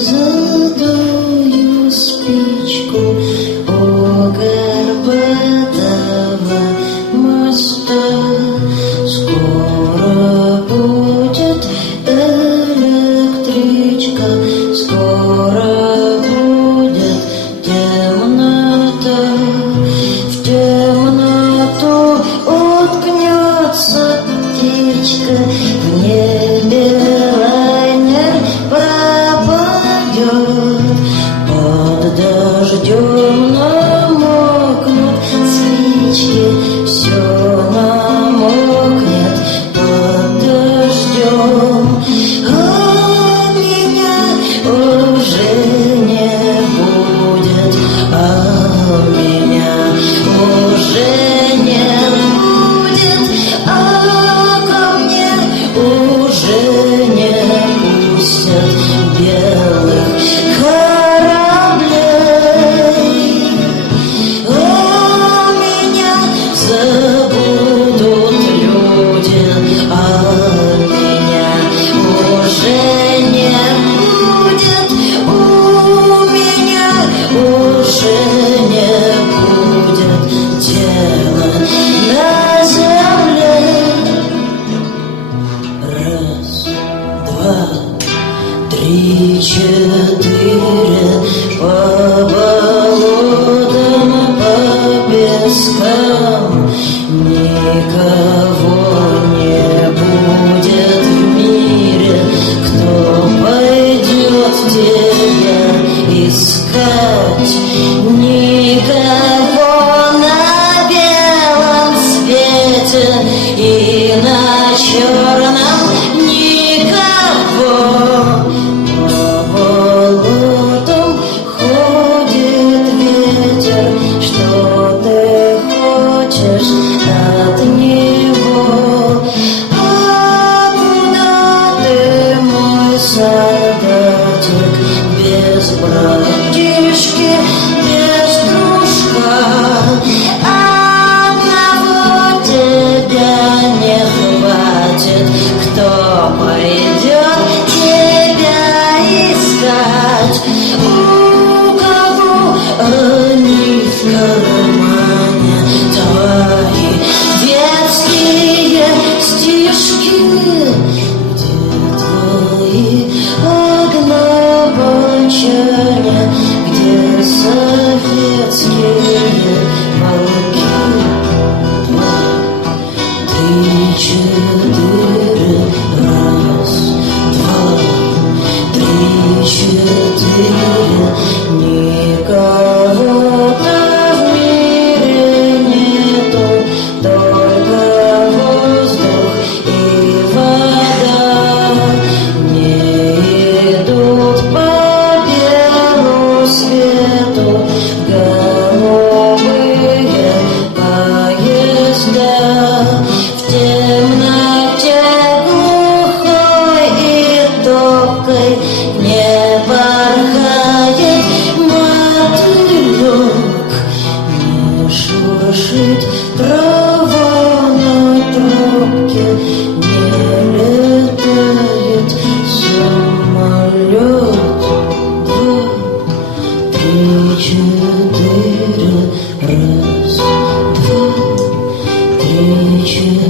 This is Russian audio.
задую спичку у горбатого моста. Скоро будет электричка, скоро будет темнота. В темноту уткнется птичка, в небе лайнер пропадет. Под дождем намокнут спички, все намокнет под дождем. А меня уже не будет, а меня уже не будет, а ко мне уже не пустят белых кораблей. А меня забудут люди, а меня уже не будет, у меня уже не будет дела на земле. Раз, два, три, четыре, по болотам, по пескам. Никого не будет в мире, кто пойдет тебя искать. Никого на белом свете и на черном никого. По болотам ходит ветер, что ты хочешь от него? А куда ты, мой солдатик, без братишки, без дружка? Одного тебя не хватит, кто пойдет тебя искать? У кого они в кармане твои детские стишки? Где твои однобочания, где советские полки? Два, три, четыре, раз, два, три, четыре. Никого-то в мире нету, только воздух и вода. Не идут по белу свету голубые поезда. В темноте глухой и топкой не порхает мотылек, не шуршит трава на тропке, не летает самолет. Два, три, четыре, раз, два, три, четыре.